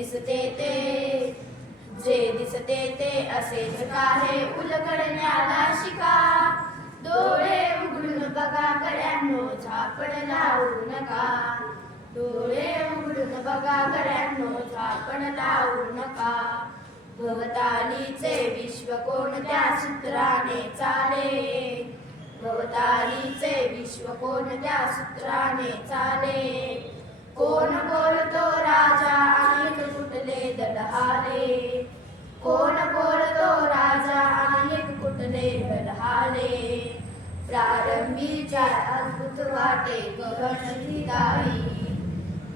दिसते ते असेच काहे उलगडण्याला शिका. डोळे उघडून बघा गड्यांनो, झापड लावू नका. डोळे उघडून बघा गड्यांनो, झापड लावू नका. भवतालीचे विश्व कोणत्या सूत्राने चाले. भवतालीचे विश्व कोणत्या सूत्राने चाले. कोण बोलतो राजा आणि कुठले दलहाले. कोण बोलतो राजा आणि कुठले दलहाले. प्रारंभीच्या अद्भुत वाटे गगन विदाई.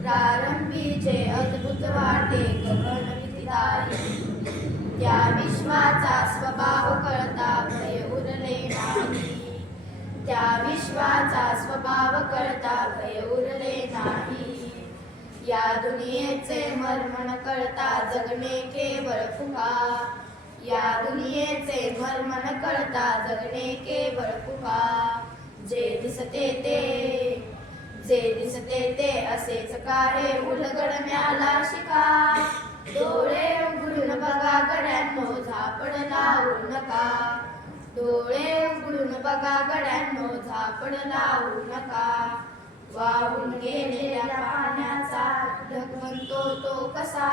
प्रारंभीचे अद्भुत वाटे गगन विदाई. त्या विश्वाचा स्वभाव कळता भय उरले नाही. त्या विश्वाचा स्वभाव कळता भय उरले नाही. या दुनियेचे मर्म न कळता जगणे केवळ फुका. या दुनियेचे मर्म न कळता जगणे केवळ फुका. जे दिसते ते असेच काहे उलगडण्याला शिका. डोळे उघडून बघा गड्यांनो, झापड लावू नका. डोळे उघडून बघा गड्यांनो, झापड लावू नका. वाहून गेलेल्या पाण्याचा ढग बनतो तो कसा.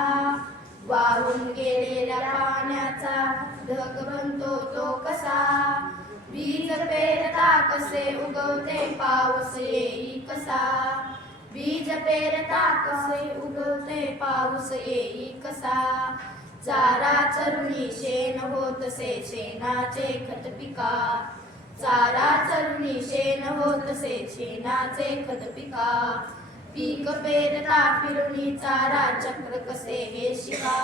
वाहून गेलेल्या पाण्याचा ढग बनतो तो कसा. बीज पेरता कसे उगवते पाऊस येई कसा. बीज पेरता कसे उगवते पाऊस येई कसा. चारा चरुणी शेण होतसे शेणाचे खत पिका. चारा चरुणी शेण होतसे शेणाचे खत पिका. पीक पेरता फिरुनी चारा चक्र कसे हे शिका.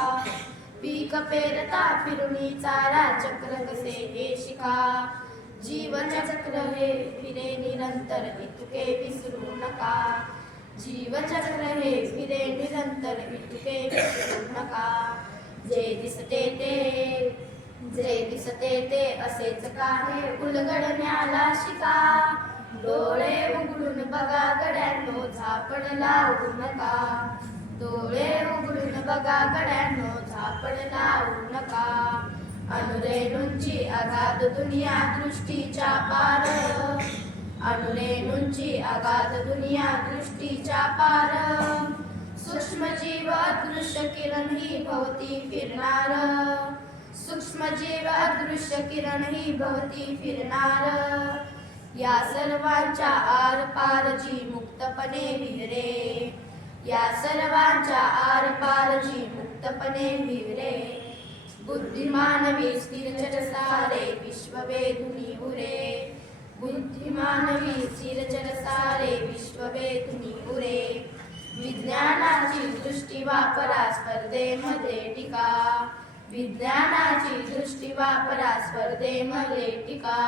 पीक पेरता फिरुनी चारा चक्र कसे हे शिका. जीवचक्र हे फिरे निरंतर इतके विसरू नका. जीवचक्र हे फिरे निरंतर इतके विसरू नका. जे दिसते ते असेच काहे उलगडण्याला शिका. डोळे उघडून बघा गड्यांनो, झापड लावू नका. डोळे उघडून बघा गड्यांनो, झापड लावू नका. अनुरेणूंची अगाध दुनिया दृष्टीच्या पार. अनुरेणूंची अगाध दुनिया दृष्टीच्या पार. सूक्ष्मजीव अदृश्य किरण ही भवती फिरणार. सूक्ष्मजीव अदृश्य किरण ही भवती फिरणार. या सर्वांच्या आर पार जी मुक्तपणे विहरे. या सर्वांच्या आर पार जी मुक्तपणे विहरे. बुद्धिमानवी स्थिरचर सारे विश्व वेधुनी उरे. बुद्धिमानवी स्थिरचर सारे विश्व वेधुनी उरे. विज्ञानाची दृष्टी वापरा स्पर्धेमध्ये टिका. विज्ञानाची दृष्टी वापरा स्पर्धेमध्ये टिका.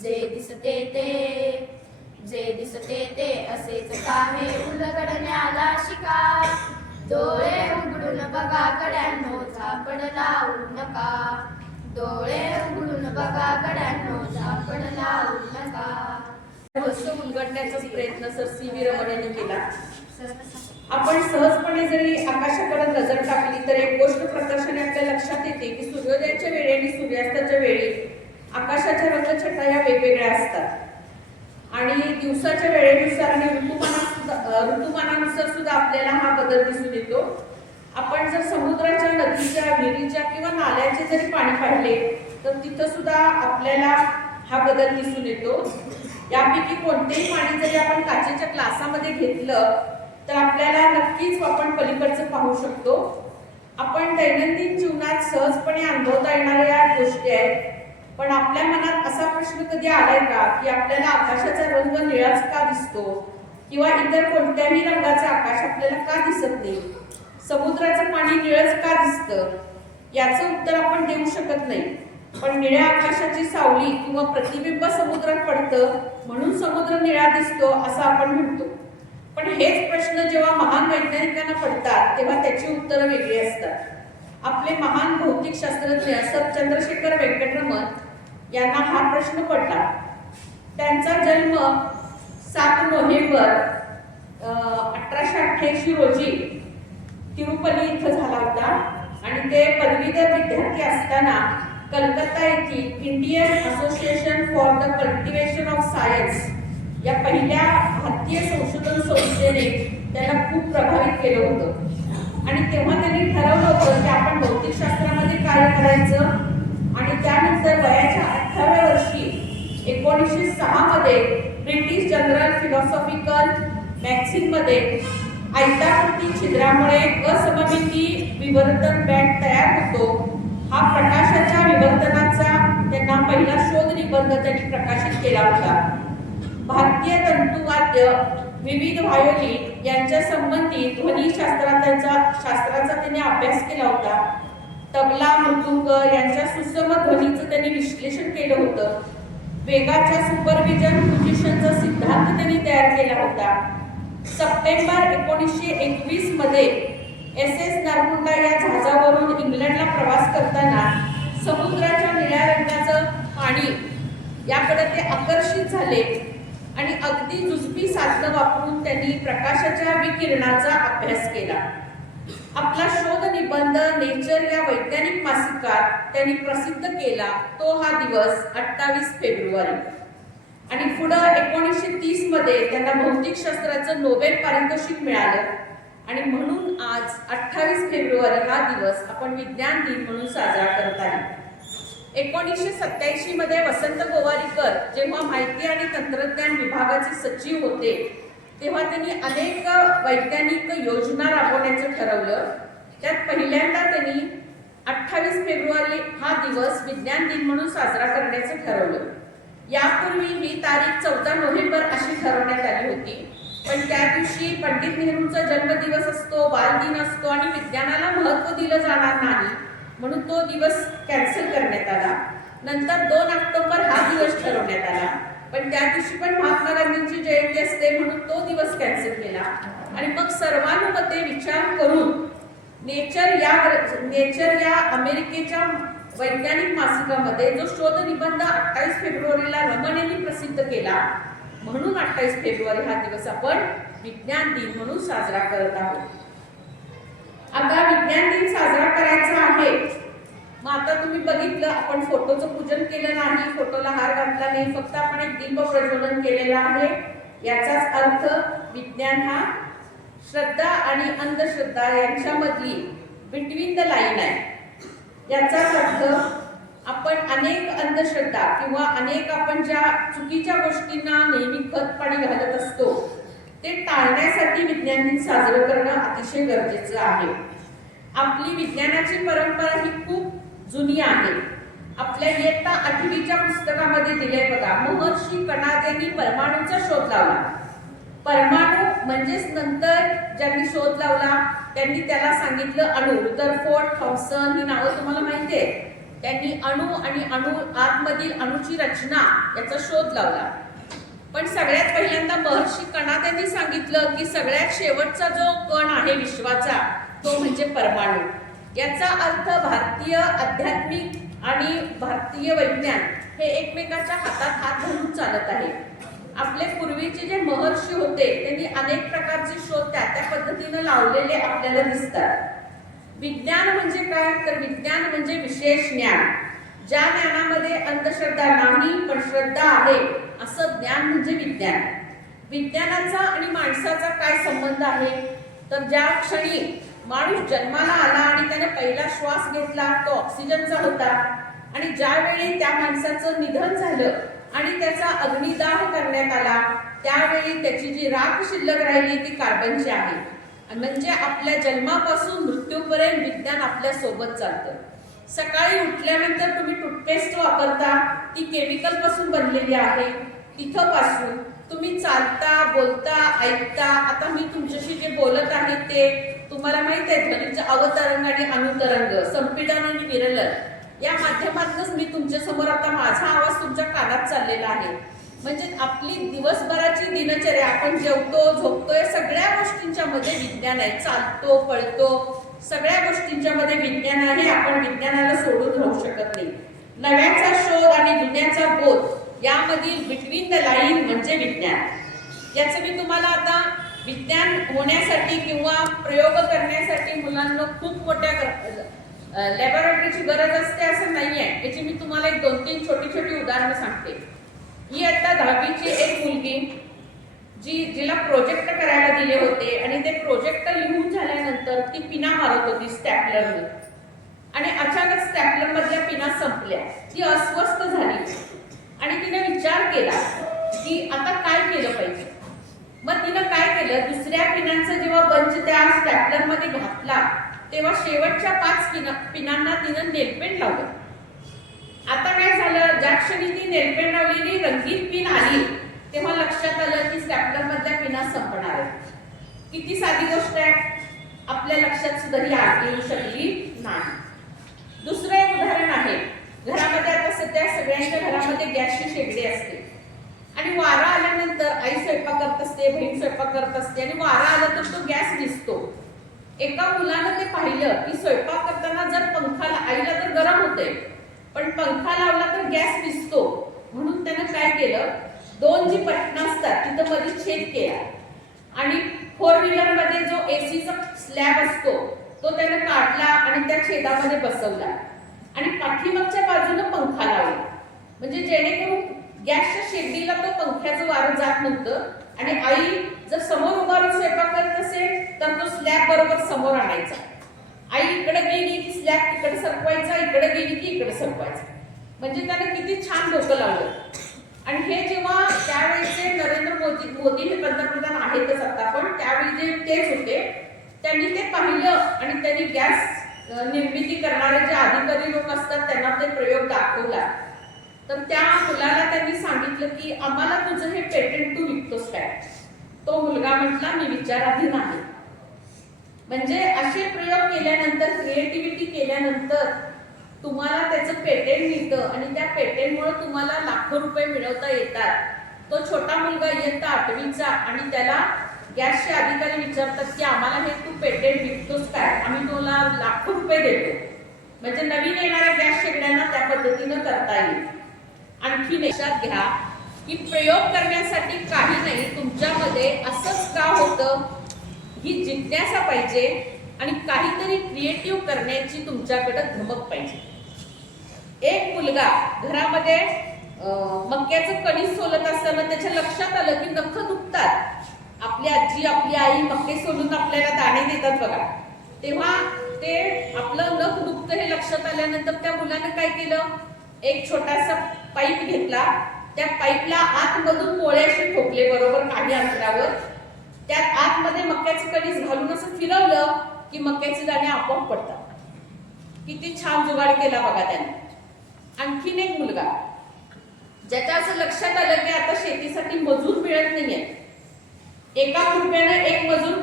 जे दिसते ते असेच काहे उलगडण्याला शिका. डोळे उघडून बघा गड्यांनो, झापड लावू नका. डोळे उघडून बघा गड्यांनो, झापड लावू नका. रहस्य उलगडण्याचा प्रयत्न सर सी व्ही रमण यांनी केला. आपण सहजपणे जरी आकाशाकडे नजर टाकली तर एक गोष्ट प्रकर्षाने आपल्या लक्षात येते की सूर्योदयाच्या वेळी आणि सूर्यास्ताच्या वेळी आकाशाच्या रंगछटा या वेगवेगळ्या असतात. आणि दिवसाच्या वेळेनुसार आणि ऋतुमानानुसार सुद्धा आपल्याला हा बदल दिसून येतो. आपण जर समुद्राच्या, नदीच्या, विहिरीच्या किंवा नाल्याचे जरी पाणी पाहिले तर तिथं सुद्धा आपल्याला हा बदल दिसून येतो. यापैकी कोणतेही पाणी जरी आपण काचेच्या ग्लासामध्ये घेतलं तर आपल्याला नक्कीच आपण पलीकडचं पाहू शकतो. आपण दैनंदिन जीवनात सहजपणे अनुभवता येणाऱ्या या गोष्टी आहेत. पण आपल्या मनात असा प्रश्न कधी आलाय का की आपल्याला आकाशाचा रंग निळाच का दिसतो किंवा इतर कोणत्याही रंगाचे आकाश आपल्याला का दिसत नाही. समुद्राचं पाणी निळच का दिसतं याचं उत्तर आपण देऊ शकत नाही. पण निळ्या आकाशाची सावली किंवा प्रतिबिंब समुद्रात पडतं म्हणून समुद्र निळा दिसतो असं आपण म्हणतो. पण हेच प्रश्न जेव्हा महान वैज्ञानिकांना पडतात तेव्हा त्याची उत्तरं वेगळी असतात. आपले महान भौतिक शास्त्रज्ञ सर चंद्रशेखर वेंकटरमण यांना हा प्रश्न पडला. त्यांचा जन्म 7 नोव्हेंबर 1888 रोजी तिरुपती इथं झाला होता आणि ते पदवीधर विद्यार्थी असताना कलकत्ता येथील Indian association for the cultivation of science या पहिल्या भारतीय संशोधन संस्थेने त्याला खूप प्रभावित केलं होतं आणि तेव्हा त्यांनी ठरवलं होतं की आपण भौतिकशास्त्रामध्ये कार्य करायचं आणि त्यानंतर वयाच्या 18व्या वर्षी 1906 मध्ये ब्रिटिश जनरल फिलॉसॉफिकल मॅगझिन मध्ये आयताकृती छिद्रामुळे असममिती विवर्तन बँड तयार होतो हा प्रकाशाच्या विवर्तनाचा त्यांना पहिला शोध निबंध त्यांनी प्रकाशित केला होता. भारतीय तंतुवाद्य विविध व्हायोलिन यांच्या संबंधी ध्वनिशास्त्राचा त्यांनी अभ्यास केला होता. तबला मृदुंग यांच्या सुसम ध्वनीचं त्यांनी विश्लेषण केलं होतं. वेगाच्या सुपरविजन पोझिशनचा सिद्धांत त्यांनी तयार केला होता. सप्टेंबर 1921 मध्ये SS नारकुंडा या जहाजावरून इंग्लंडला प्रवास करताना समुद्राच्या निळ्या रंगाचं पाणी याकडे ते आकर्षित झाले आणि अगदी जुजबी साधनं वापरून त्यांनी प्रकाशाच्या विकिरणाचा अभ्यास केला. आपला शोध निबंध नेचर या वैज्ञानिक मासिकात त्यांनी प्रसिद्ध केला. तो हा दिवस 28 फेब्रुवारी आणि पुढे 1930 मध्ये त्यांना भौतिकशास्त्राचं नोबेल पारितोषिक मिळालं आणि म्हणून आज 28 फेब्रुवारी हा दिवस आपण विज्ञान दिन म्हणून साजरा करत आहे. 1987 मध्ये वसंत गोवारीकर जेव्हा माहिती आणि तंत्रज्ञान विभागाचे सचिव होते तेव्हा त्यांनी अनेक वैज्ञानिक योजना राबवण्याचं ठरवलं. त्यात पहिल्यांदा त्यांनी 28 फेब्रुवारी हा दिवस विज्ञान दिन म्हणून साजरा करण्याचं ठरवलं. यापूर्वी ही तारीख 14 नोव्हेंबर अशी ठरवण्यात आली होती, पण त्या दिवशी पंडित नेहरूंचा जन्मदिवस असतो, बालदिन असतो आणि विज्ञानाला महत्त्व दिलं जाणार नाही म्हणून तो दिवस कॅन्सल करण्यात आला. नंतर 2 ऑक्टोबर हा दिवस ठरवण्यात आला, पण त्या दिवशी पण महात्मा गांधींची जयंती असते म्हणून तो दिवस कॅन्सल केला आणि मग सर्वानुमते विचार करून नेचर या अमेरिकेच्या वैज्ञानिक मासिकामध्ये जो शोध निबंध 28 फेब्रुवारीला रमन यांनी प्रसिद्ध केला म्हणून 28 फेब्रुवारी हा दिवस आपण विज्ञान दिन म्हणून साजरा करत आहोत. आता विज्ञान दिन साजरा करायचा आहे. मग आता तुम्ही बघितलं आपण फोटोचं पूजन केलं नाही, फोटोला हार घातला नाही, फक्त आपण एक दीप प्रज्वलन केलेलं आहे. याचाच अर्थ विज्ञान हा श्रद्धा आणि अंधश्रद्धा यांच्यामधली बिटवीन द लाईन आहे. याचाच अर्थ आपण अनेक अंधश्रद्धा किंवा अनेक आपण ज्या चुकीच्या गोष्टींना नेहमी खत पाणी घालत असतो ते टाळण्यासाठी विज्ञान दिन साजरं करणं अतिशय गरजेचं आहे. आपली विज्ञानाची परंपरा ही खूप जुनी आहे. आपल्या इयत्ता 8वीच्या पुस्तकामध्ये दिले बघा, महर्षी कणाद यांनी परमाणूचा शोध लावला. परमाणू म्हणजेच नंतर ज्यांनी शोध लावला त्यांनी त्याला सांगितलं अणु. रुदरफोर्ड, थॉम्सन ही नावं तुम्हाला माहिती आहे. त्यांनी अणु आणि अणु आतमधील अणुची रचना याचा शोध लावला. पण सगळ्यात पहिल्यांदा महर्षी कणाद यांनी सांगितलं की सगळ्यात शेवटचा जो कण आहे विश्वाचा तो म्हणजे परमाणू. याचा अर्थ भारतीय आध्यात्मिक आणि भारतीय विज्ञान हे एकमेकाच्या हातात हात घालून चालत आहे. आपले पूर्वीचे जे महर्षी होते त्यांनी अनेक प्रकारचे शोध त्या पद्धतीने लावलेले आपल्याला दिसतात. विज्ञान म्हणजे काय तर विज्ञान म्हणजे विशेष ज्ञान. ज्या ज्ञानामध्ये अंधश्रद्धा नाही पण श्रद्धा आहे असं ज्ञान म्हणजे विज्ञान. विज्ञानाचा आणि माणसाचा काय संबंध आहे तर ज्या क्षणी माणूस जन्माला आला आणि त्याने पहिला श्वास घेतला तो ऑक्सिजनचा होता आणि ज्यावेळी त्या माणसाचं निधन झालं आणि त्याचा अग्निदाह करण्यात आला त्यावेळी त्याची जी राख शिल्लक राहिली ती कार्बनची आहे. म्हणजे आपल्या जन्मापासून मृत्यूपर्यंत विज्ञान आपल्या सोबत चालतं. सकाळी उठल्यानंतर तुम्ही टूथपेस्ट वापरता ती केमिकल पासून बनलेली आहे. तिथं पासून तुम्ही चालता, बोलता, ऐकता. आता मी तुमच्याशी जे बोलत आहे ते तुम्हाला माहित आहे ध्वनीचे अवतरंग आणि अनुतरंग, संपीडन आणि विरलन या माध्यमातूनच मी तुमच्या समोर आता माझा आवाज तुमच्या कानात चाललेला आहे. म्हणजे आपली दिवसभराची दिनचर्या आपण जेवतो, झोपतोय सगळ्या गोष्टींच्या मध्ये विज्ञान आहे. चालतो, पळतो सगळ्या गोष्टींच्या मध्ये विज्ञान आहे. आपण विज्ञानाला सोडून राहू शकत नाही. नव्याचा शोध आणि जुन्याचा बोध यामधील बिटवीन द लाईन म्हणजे विज्ञान. याचं मी तुम्हाला आता विज्ञान होण्यासाठी किंवा प्रयोग करण्यासाठी मुलांना खूप मोठ्या लॅबोरेटरीची गरज असते असं नाही आहे. याची मी तुम्हाला एक 2-3 छोटी छोटी उदाहरणं सांगते. ही आता 10वीची एक मुलगी जिला प्रोजेक्ट करायला दिले होते आणि ते प्रोजेक्ट लिहून झाल्यानंतर ती पिना मारत होती स्टॅपलरने आणि अचानक स्टॅपलर मधल्या पिना संपल्या. ती अस्वस्थ झाली आणि तिने विचार केला की आता काय केलं पाहिजे. मग तिनं काय केलं, दुसऱ्या पिनांचा जेव्हा बंच त्या स्टॅपलर मध्ये घातला तेव्हा शेवटच्या 5 पिनांना तिनं नेलपेंट लावलं. आता काय झालं, ज्या क्षणी ती नेलपेंट लावलेली रंगीत पिन आली तेव्हा लक्षात आलं की स्टॅपलर मधल्या पिना संपणार आहेत. किती साधी गोष्ट आहे, आपल्या लक्षात सुद्धा ही येऊ शकली नाही. दुसरं एक उदाहरण आहे. घरामध्ये आता सध्या सगळ्यांच्या घरामध्ये गॅसची शेगडी असते आणि वारा आल्यानंतर आई स्वयंपाक करत असते, बहीण स्वयंपाक करत असते आणि वारा आला तर तो गॅस दिसतो. एका मुलानं ते पाहिलं की स्वयंपाक करताना जर पंखा, आईला तर गरम होते पण पंखा लावला तर गॅस दिसतो, म्हणून त्यानं काय केलं, 2 जी बटणं असतात तिथं मध्ये छेद केला आणि 4 व्हीलर मध्ये जो एसीचा स्लॅब असतो तो त्यानं काढला आणि त्या छेदामध्ये बसवला आणि पाठीमागच्या बाजूने पंखा लावला. म्हणजे जेणेकरून गॅसच्या शेगडीला तो पंख्याचं वारं जात नव्हतं आणि आई जर समोर उभा राहून स्वयंपाक करत असेल तर तो स्लॅब बरोबर समोर आणायचा. आई इकडे गेली की स्लॅब तिकडे सरकवायचा, इकडे गेली की इकडे सरकवायचा. म्हणजे त्याने किती छान डोकं लावलं. आणि हे जेव्हा त्यावेळेचे नरेंद्र मोदी हे पंतप्रधान आहेतच आता, पण त्यावेळी जे तेच होते त्यांनी ते पाहिलं आणि त्यांनी गॅस निर्मिती करणारे जे अधिकारी लोक असतात त्यांना ते प्रयोग दाखवला. तर त्या मुलाला त्यांनी सांगितलं की आम्हाला तुझं हे पेटंट तू विकतोस काय. तो मुलगा म्हटला मी विचाराधीन आहे. म्हणजे असे प्रयोग केल्यानंतर, क्रिएटिव्हिटी केल्यानंतर तुम्हाला त्याचं पेटेंट मिळतं आणि त्या पेटेंटमुळे तुम्हाला लाखो रुपये मिळवता येतात. तो छोटा मुलगा इयत्ता 8वीचा आणि त्याला गॅसचे अधिकारी विचारतात की आम्हाला हे तू पेटेंट विकतोस काय, आम्ही तुला लाखो रुपये देतो. म्हणजे नवीन येणाऱ्या गॅस शेगड्यांना त्या पद्धतीनं करता येईल. आणखी लक्षात घ्या की प्रयोग करण्यासाठी काही नाही, तुमच्यामध्ये असंच का होतं ही जिज्ञासा पाहिजे आणि काहीतरी क्रिएटिव्ह करण्याची तुमच्याकडे धमक पाहिजे. एक मुलगा घरामध्ये मक्याचं कणीस सोलत असताना त्याच्या लक्षात आलं की नख दुखतात. आपली आजी, आपली आई मक्के सोलून आपल्याला दाणे देतात बघा, तेव्हा ते आपलं नख दुखतं हे लक्षात आल्यानंतर त्या मुलाने काय केलं, एक छोटासा पाईप घेतला, त्या पाईपला आतमधून मोळे असे ठोकले बरोबर काही अंतरावर, त्यात आतमध्ये मक्याचं कणीस घालून असं फिरवलं की मक्याचे दाणे आपोआप पडतात. किती छान जुगाड केला बघा त्याने. आणखीन एक मुलगा ज्याच्या असं लक्षात आलं की आता शेतीसाठी मजूर मिळत नाहीये. एका खुरप्याने एक मजूर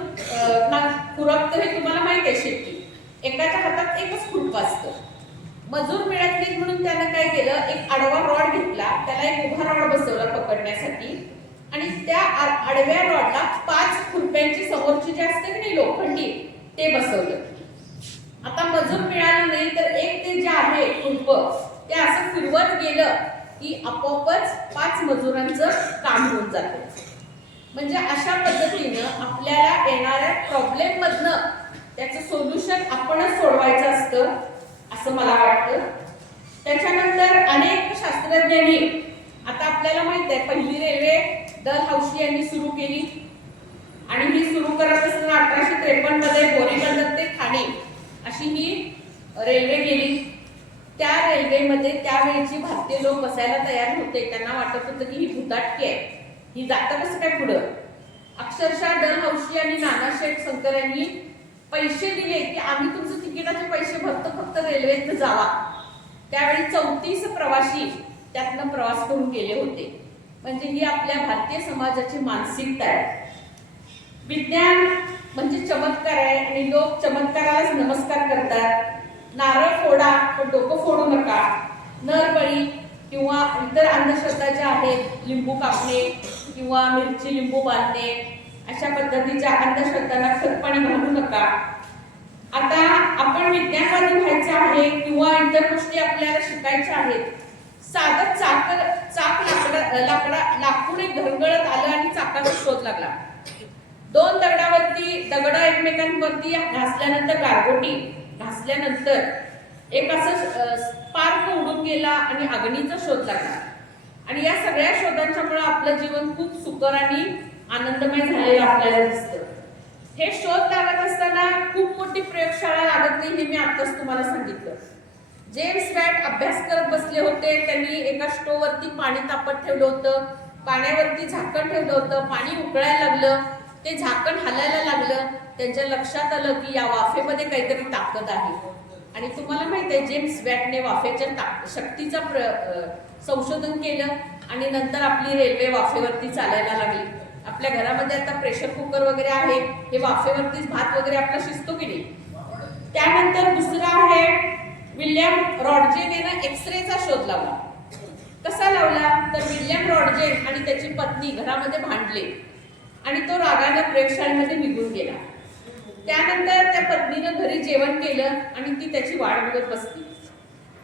खुरपतं हे तुम्हाला माहिती आहे. शेती एकाच्या हातात एकच खुरपं असतं. मजूर मिळत नाही म्हणून त्यानं काय केलं, एक आडवा रॉड घेतला, त्याला एक उभा रॉड बसवला पकडण्यासाठी आणि त्या आडव्या रॉडला 5 खुरप्यांची समोरची जे असते की नाही लोखंडी ते बसवलं. आता मजूर मिळालं नाही तर एक ते जे आहे खुरपं ते असं फिरवत गेलं की आपोआपच 5 मजुरांचं काम होऊन जातं. म्हणजे अशा पद्धतीनं आपल्याला येणाऱ्या प्रॉब्लेम मधनं त्याचं सोल्युशन आपणच सोडवायचं असतं असं मला वाटतं. त्याच्यानंतर अनेक शास्त्रज्ञांनी, आता आपल्याला माहित आहे पहिली रेल्वे डलहौसी यांनी सुरू केली आणि ही सुरू करत असताना 1853 मध्ये बोरीबंदर ते ठाणे अशी ही रेल्वे गेली. त्या रेल्वेमध्ये त्यावेळेची भारतीय लोक बसायला तयार नव्हते. त्यांना वाटत होतं की ही भुताटकी आहे, ही जातं कसं काय पुढं. अक्षरशः डलहौसी आणि नानाशेठ शंकर यांनी पैसे दिले की आम्ही तुमचं तिकिटाचे पैसे भरतो, फक्त रेल्वेत जावा. त्यावेळी 34 प्रवासी त्यातनं प्रवास करून गेले होते. म्हणजे ही आपल्या भारतीय समाजाची मानसिकता आहे. विज्ञान म्हणजे चमत्कार आहे आणि लोक चमत्कारालाच नमस्कार करतात. नारळ फोडा पण डोकं फोडू नका. नरबळी किंवा इतर अंधश्रद्धा ज्या आहेत, लिंबू कापणे किंवा मिरची लिंबू बांधणे, अशा पद्धतीच्या अंधश्रद्धांना खतपाणी घालू नका. आता आपण विज्ञानवादी व्हायचं आहे किंवा इतर गोष्टी आपल्याला शिकायच्या आहेत. साधं चाक लाकून एक घरंगळत आलं आणि चाकाचा शोध लागला. दोन दगड एकमेकांवरती घासल्यानंतर गारगोटी घासल्यानंतर एक असं स्पार्क उडून गेला आणि अग्नीचा शोध लागला. आणि या सगळ्या शोधांच्यामुळे आपलं जीवन खूप सुकर आणि आनंदमय झालेलं आपल्याला दिसतं. हे शोध लागत असताना खूप मोठी प्रयोगशाळा लागत नाही हे मी आताच तुम्हाला सांगितलं. जेम्स वॅट अभ्यास करत बसले होते. त्यांनी एका स्टोवरती पाणी तापत ठेवलं होतं, पाण्यावरती झाकण ठेवलं होतं, पाणी उकळायला लागलं, ते झाकण हलायला लागलं. त्यांच्या लक्षात आलं की या वाफेमध्ये काहीतरी ताकद आहे. आणि तुम्हाला माहित आहे जेम्स वॅटने वाफेच्या शक्तीचा संशोधन केलं आणि नंतर आपली रेल्वे वाफेवरती चालायला लागली. आपल्या घरामध्ये आता प्रेशर कुकर वगैरे आहे, हे वाफेवरतीच भात वगैरे आपला शिजतो की नाही. त्यानंतर दुसरा आहे विल्यम रॉडजेन यानं एक्सरेचा शोध लावला. कसा लावला तर विल्यम रॉडजेन आणि त्याची पत्नी घरामध्ये भांडले आणि तो रागाने प्रयोगशाळेमध्ये निघून गेला. त्यानंतर त्या पत्नीनं घरी जेवण केलं आणि ती त्याची वाट बघत बसली.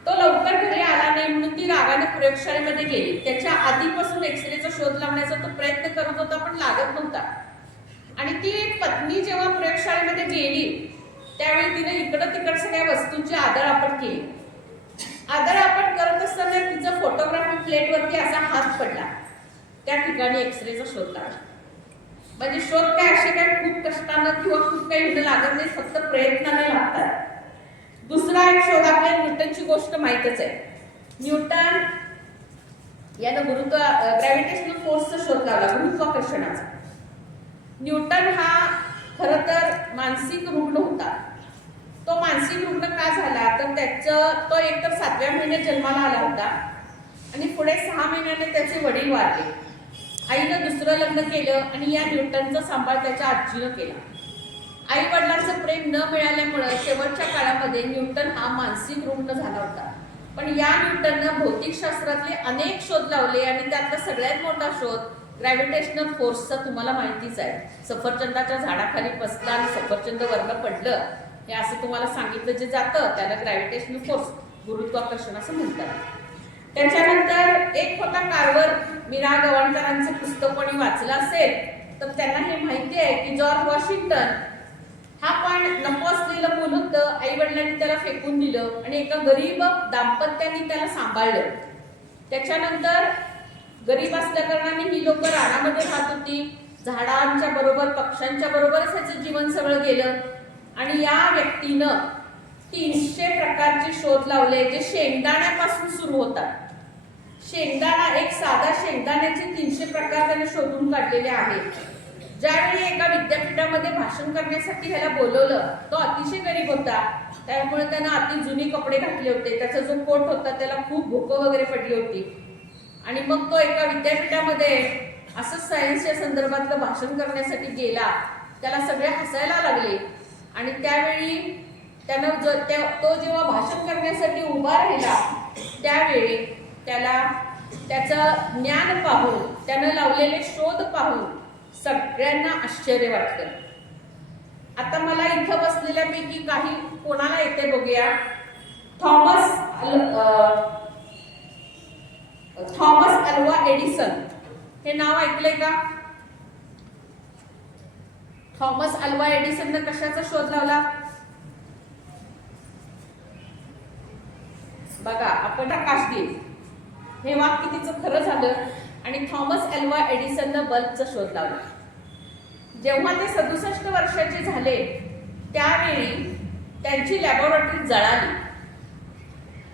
तो लवकर घरी आला नाही म्हणून ती रागाने प्रयोगशाळेमध्ये गेली. त्याच्या आधीपासून एक्सरेचा शोध लावण्याचा तो प्रयत्न करत होता पण लागत नव्हता. आणि ती पत्नी जेव्हा प्रयोगशाळेमध्ये गेली त्यावेळी तिने इकडं तिकड सगळ्या वस्तूंची आदळआपट केली. आदळआपट करत असताना तिचा फोटोग्राफी प्लेटवरती असा हात पडला. त्या ठिकाणी एक्सरेचा शोध लागला. म्हणजे शोध काय असे काय खूप कष्टानं किंवा खूप काही होणं लागत नाही, फक्त प्रयत्नाने लागतात. दुसरा एक शोध आपल्याला न्यूटनची गोष्ट माहितच आहे. न्यूटन यानं ग्रॅव्हिटेशनल फोर्सचा शोध लावला, गुरुत्वाकर्षणाचा. न्यूटन हा खरं तर मानसिक रुग्ण होता. तो मानसिक रुग्ण का झाला तर तो एकतर 7व्या महिन्यात जन्माला आला होता आणि पुढे 6 महिन्याने त्याचे वडील वारले. आईनं दुसरं लग्न केलं आणि या न्यूटनचा सांभाळ त्याच्या आजीनं केला. आई वडिलांचं प्रेम न मिळाल्यामुळे शेवटच्या काळामध्ये न्यूटन हा मानसिक रुग्ण झाला होता. पण या न्यूटननं भौतिकशास्त्रातले अनेक शोध लावले आणि त्यातला सगळ्यात मोठा शोध ग्रॅव्हिटेशनल फोर्सचा तुम्हाला माहितीच आहे. सफरचंदाच्या झाडाखाली बसला आणि सफरचंद वरनं पडलं हे असं तुम्हाला सांगितलं जे जातं त्याला ग्रॅव्हिटेशनल फोर्स, गुरुत्वाकर्षण असं म्हणतात. त्याच्यानंतर एक होता कार्वर, मीरा गवाणकरांचं पुस्तक कोणी वाचलं असेल तर त्यांना हे माहिती आहे की जॉर्ज वॉशिंग्टन हा पण नको असलेलं मूल होतं. आई वडिलांनी त्याला फेकून दिलं आणि एका गरीब दाम्पत्याने त्याला सांभाळलं. त्याच्यानंतर गरीब असल्या कारणाने ही लोक रानामध्ये राहत होती. झाडांच्या बरोबर पक्ष्यांच्या बरोबरच त्याचं जीवन सगळं गेलं. आणि या व्यक्तीनं 300 प्रकारचे शोध लावले जे शेंगदाण्यापासून सुरू होतात. शेंगदाणा, एक साधा शेंगदाण्याचे 300 प्रकार त्याने शोधून काढलेले आहेत. ज्यावेळी एका विद्यापीठामध्ये भाषण करण्यासाठी ह्याला बोलवलं, तो अतिशय गरीब होता. त्यामुळे त्यानं अति जुनी कपडे घातले होते. त्याचा जो कोट होता त्याला खूप भोकं वगैरे पडली होती. आणि मग तो एका विद्यापीठामध्ये असं सायन्सच्या संदर्भातलं भाषण करण्यासाठी गेला. त्याला सगळे हसायला लागले आणि त्यावेळी त्यानं तो जेव्हा भाषण करण्यासाठी उभा राहिला त्यावेळी त्याला त्याचं ज्ञान पाहून, त्यानं लावलेले शोध पाहून सगळ्यांना आश्चर्य वाटलं. आता मला इथं बसलेल्यापैकी काही कोणाला येते बघूया. थॉमस अल्वा एडिसन हे नाव ऐकलंय का? थॉमस अल्वा एडिसनने कशाचा शोध लावला बघा. आपण प्रकाश दिला, हे वाक्य तिचं खरं झालं आणि थॉमस अल्वा एडिसनने बल्बचा शोध लावला. जेव्हा ते 67 वर्षाचे झाले त्यावेळी त्यांची लॅबोरेटरी जळाली.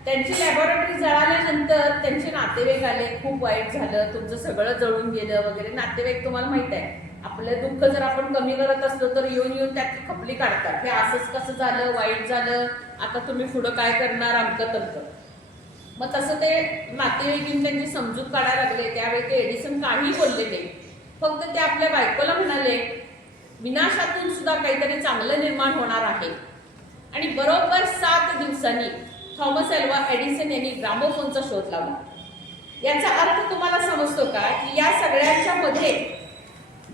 त्यांची लॅबोरेटरी जळाल्यानंतर त्यांचे नातेवाईक आले. खूप वाईट झालं, तुमचं सगळं जळून गेलं वगैरे. नातेवाईक तुम्हाला माहित आहे, आपलं दुःख जर आपण कमी करत असलो तर येऊन त्याची खपली काढतात. हे असंच कसं झालं, वाईट झालं, आता तुम्ही पुढं काय करणार, अमकं तमकं. मग तसं ते नातेवाईकींनी त्यांची समजूत काढायला लागले. त्यावेळी ते एडिसन काही बोलले नाही. फक्त ते आपल्या बायकोला म्हणाले विनाशातून सुद्धा काहीतरी चांगलं निर्माण होणार आहे. आणि बरोबर 7 दिवसांनी थॉमस अल्वा एडिसन यांनी ग्रामोफोनचा शोध लावला. याचा अर्थ तुम्हाला समजतो का की या सगळ्यांच्या मध्ये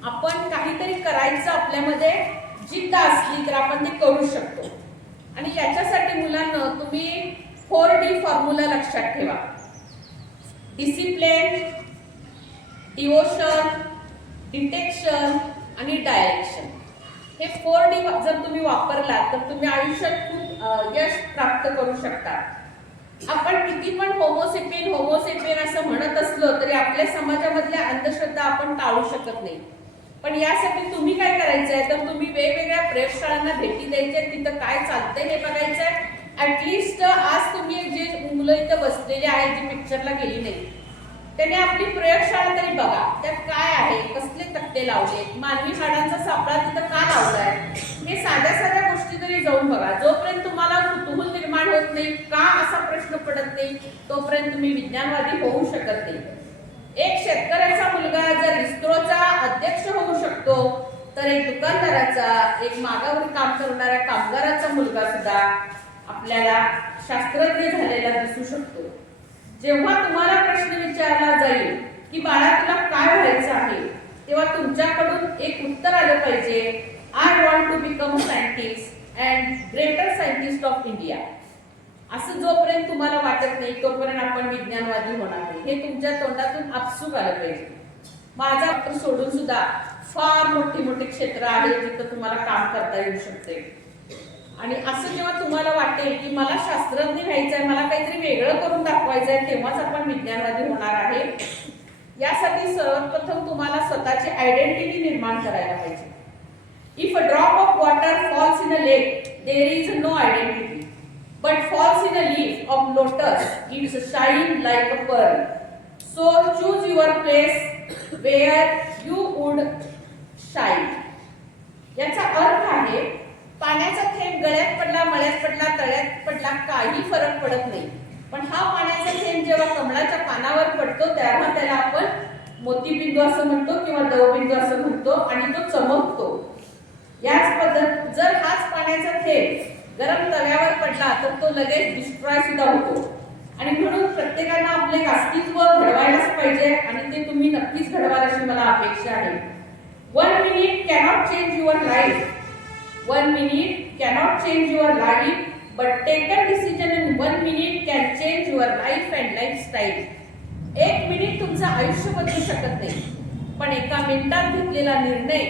आपण काहीतरी करायचं, आपल्यामध्ये जिद्द असली तर आपण ते करू शकतो. आणि याच्यासाठी मुलांना तुम्ही 4D फॉर्म्युला लक्षात ठेवा. डिसिप्लिन, डिवोशन, डिटेक्शन, आणि डायरेक्शन. हे 4D जर तुम्ही वापरलात तर तुम्ही आयुष्यात खूप यश प्राप्त करू शकता. आपण किती पण होमोसेपियन असं म्हणत असलो तरी आपल्या समाजामधल्या अंधश्रद्धा आपण टाळू शकत नाही. पण यासाठी तुम्ही काय करायचं आहे तर तुम्ही वेगवेगळ्या प्रयोगशाळांना भेटी द्यायच्या, तिथं काय चालतंय हे बघायचंय. ऍटलिस्ट आज तुम्ही जे मुलं इथं बसलेले आहेत जी पिक्चरला गेली नाही त्याने आपली प्रयोगशाळा तरी बघा, त्यात काय आहे, कसले तक्ते लावले, मानवी हाडांचा सापळा तिथं का लावलाय, हे साध्या गोष्टी तरी जाऊन बघा. जोपर्यंत तुम्हाला कुतूहल निर्माण होत नाही, का असा प्रश्न पडत नाही, तोपर्यंत तुम्ही विज्ञानवादी होऊ शकत नाही. एक शेतकऱ्याचा मुलगा जर इस्रोचा अध्यक्ष होऊ शकतो तर एक दुकानदाराचा, एक मागावर काम करणाऱ्या कामगाराचा मुलगा सुद्धा आपल्याला शास्त्रज्ञ झालेला दिसू शकतो. जेव्हा तुम्हाला प्रश्न विचारला जाईल की बाळा तुला काय व्हायचं आहे, तेव्हा तुमच्याकडून एक उत्तर आलं पाहिजे, I want to become scientist and greater scientist of India. असं जोपर्यंत तुम्हाला वाटत नाही तोपर्यंत आपण विज्ञानवादी होणार नाही. हे तुमच्या तोंडातून आपसूक आलं पाहिजे. माझा डॉक्टर सोडून सुद्धा फार मोठी क्षेत्र आहेत जिथं तुम्हाला काम करता येऊ शकते. आणि असं जेव्हा तुम्हाला वाटेल की मला शास्त्रज्ञ व्हायचंय, मला काहीतरी वेगळं करून दाखवायचंय, तेव्हाच आपण विज्ञानवादी होणार आहे. यासाठी सर्वप्रथम तुम्हाला स्वतःची आयडेंटिटी निर्माण करायला पाहिजे. If a drop of water falls in a lake there is no identity, but falls in a leaf of lotus, it shine like a pearl. So choose your place where you would shine. याचा अर्थ आहे पाण्याचा थेंब गळ्यात पडला, मळ्यात पडला, तळ्यात पडला, काही फरक पडत नाही. पण हा पाण्याचा थेंब जेव्हा कमळाच्या पानावर पडतो तेव्हा त्याला आपण मोतीबिंदू असं म्हणतो किंवा दवबिंदू असं म्हणतो आणि तो चमकतो. याच पद्धत जर हाच पाण्याचा थेंब गरम तव्यावर पडला तर तो लगेच डिस्ट्रॉय सुद्धा होतो. आणि म्हणून प्रत्येकाला आपले अस्तित्व घडवायलाच पाहिजे आणि ते तुम्ही नक्कीच घडवाल अशी मला अपेक्षा आहे. 1 minute cannot change your life. 1 minute cannot change your life, but taken decision in 1 minute can change your life and lifestyle. 1 minute तुमचं आयुष्य बदलू शकत नाही, पण एका मिनिटात घेतलेला निर्णय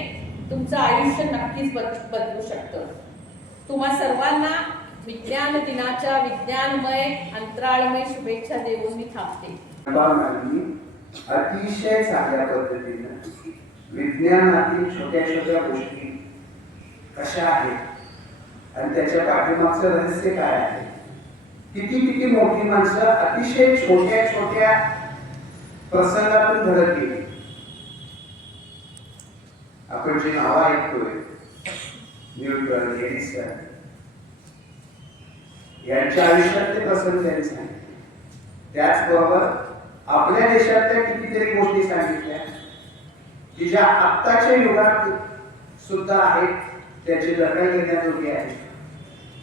तुमचं आयुष्य नक्कीच बदलू शकतं. तुम्हा सर्वांना विज्ञान दिनाच्या विज्ञानमय अंतराळमय शुभेच्छा देऊन मी थांबते. अतिशय चांगल्या पद्धतीने विज्ञानातील छोट्या गोष्टी कशा आहेत आणि त्याच्या पाठीमागचं रहस्य काय आहे, किती मोठी माणसं अतिशय छोट्या प्रसंगातून घडत गेली. आपण जे नाव ऐकतोय न्यूटन, एडिसन, यांच्या आयुष्यात ते प्रसंग त्यांनी सांगितले. त्याचबरोबर आपल्या देशातल्या कितीतरी गोष्टी सांगितल्या की ज्या आत्ताच्या युगात सुद्धा आहेत, त्याची दखल घेण्याजोगी आहे.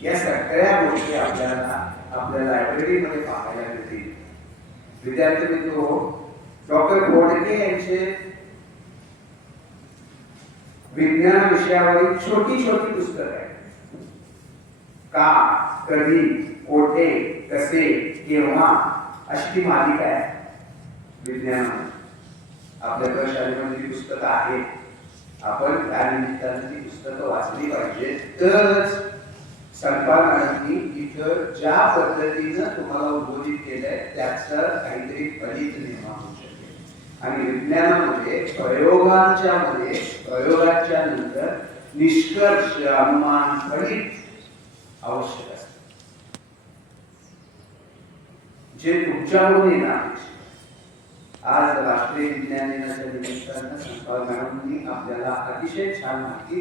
या सगळ्या गोष्टी आपल्याला आपल्या लायब्ररीमध्ये पाहायला मिळतील. विद्यार्थी मित्र, डॉक्टर बोडके यांचे विज्ञान विषयावरील छोटी पुस्तक आहे. का, कधी, कोठे, कसे, केव्हा अशी ती मालिका आहे. विज्ञान आपल्या प्रशालेमध्ये जी पुस्तकं आहेत, आपण त्या निमित्तानं ती पुस्तकं वाचली पाहिजे. तरच संपादकांनी इथं ज्या पद्धतीनं तुम्हाला उद्बोधित केलंय त्याचं काहीतरी फलित निर्माण होऊ शकेल. आणि विज्ञानामध्ये प्रयोगाच्या नंतर निष्कर्ष, अनुमान, फलित आवश्यक असतं, जे तुमच्याकडून येणार. आज राष्ट्रीय विज्ञान दिनाच्या निमित्तानं संपादकांनी आपल्याला अतिशय छान माहिती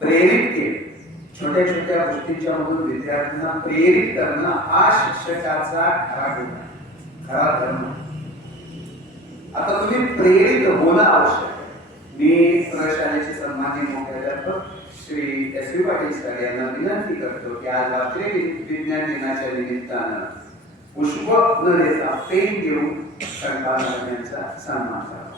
प्रेरित केली. छोट्या गोष्टींच्या मधून विद्यार्थ्यांना प्रेरित करणं हा शिक्षकाचा खरा धर्म. आता तुम्ही प्रेरित होणं आवश्यक आहे. मी प्रशालेचे सन्माननीय मुख्याध्यापक श्री S.V. पाटील सर यांना विनंती करतो की आज राष्ट्रीय विज्ञान दिनाच्या निमित्तानं पुष्प न देता पेन देऊन संपादकांचा सन्मान करावा.